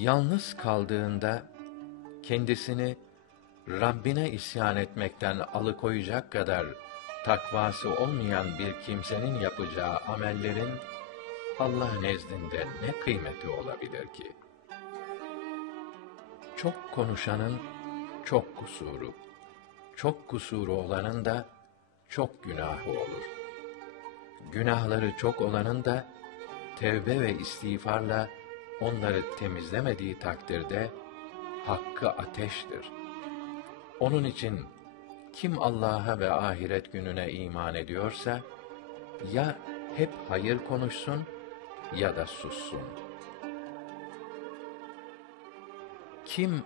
Yalnız kaldığında kendisini Rabbine isyan etmekten alıkoyacak kadar takvası olmayan bir kimsenin yapacağı amellerin Allah nezdinde ne kıymeti olabilir ki? Çok konuşanın çok kusuru, çok kusuru olanın da çok günahı olur. Günahları çok olanın da tevbe ve istiğfarla onları temizlemediği takdirde hakkı ateştir. Onun için kim Allah'a ve ahiret gününe iman ediyorsa ya hep hayır konuşsun ya da sussun. Kim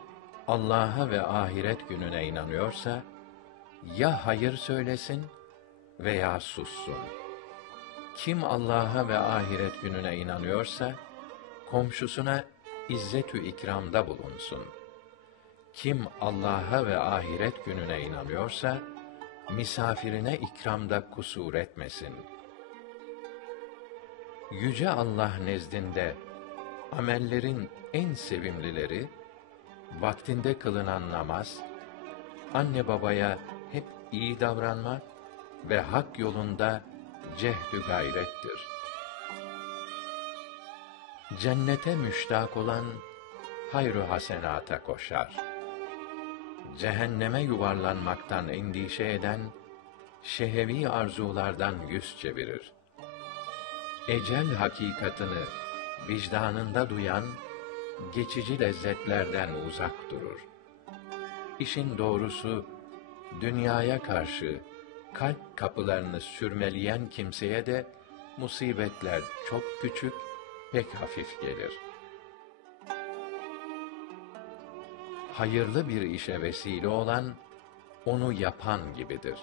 Allah'a ve ahiret gününe inanıyorsa ya hayır söylesin veya sussun. Kim Allah'a ve ahiret gününe inanıyorsa komşusuna izzetü ikramda bulunsun. Kim Allah'a ve ahiret gününe inanıyorsa misafirine ikramda kusur etmesin. Yüce Allah nezdinde amellerin en sevimlileri vaktinde kılınan namaz, anne babaya hep iyi davranma ve hak yolunda cehdü gayrettir. Cennete müştak olan hayru hasenata koşar. Cehenneme yuvarlanmaktan endişe eden şehevi arzulardan yüz çevirir. Ecel hakikatını vicdanında duyan geçici lezzetlerden uzak durur. İşin doğrusu dünyaya karşı kalp kapılarını sürmeleyen kimseye de musibetler çok küçük, pek hafif gelir. Hayırlı bir işe vesile olan onu yapan gibidir.